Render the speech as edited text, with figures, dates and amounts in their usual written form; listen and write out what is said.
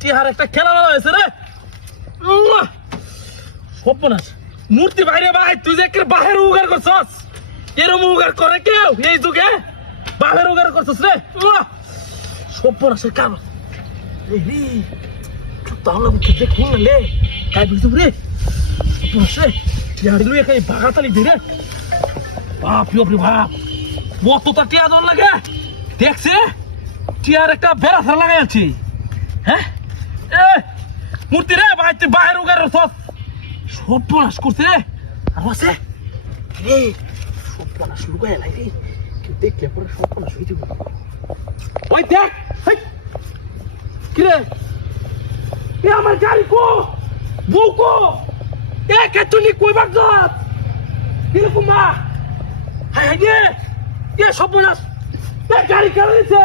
টিহার একটা খেলা হয়েছে রে সর্বনাশ মূর্তি বাইরে ভাই তুই যে একটা বাহের উগার করছস এরম উগার করে কেউ এই যুগে বাহের উগার করছস রে সর্বনাশের কাম তাহলে মুখে দেখুন না লে কাই বুঝতে রে সর্বনাশ রে টিহার লুয়ে কাই বাগাতালি দি রে বাপ বাপ কতটা টিয়া দর লাগে দেখছে টিয়ার একটা বেড়া ফেরা লাগাই আছি হ্যাঁ এ মূর্তি রে ভাই তুই বাহের উগার করছস সর্বনাশ করছে রে আর আছে রে সর্বনাশ লুকায় লাই রে কেউ দেখলে পরে সর্বনাশ হয়ে যাবে ওই দেখ কি রে এ আমার গাড়ি কো বউ কো এ কেতুনি কই বাগ যাত এরকম মা হাই হাই রে এ সর্বনাশ এ গাড়ি কেন নিছে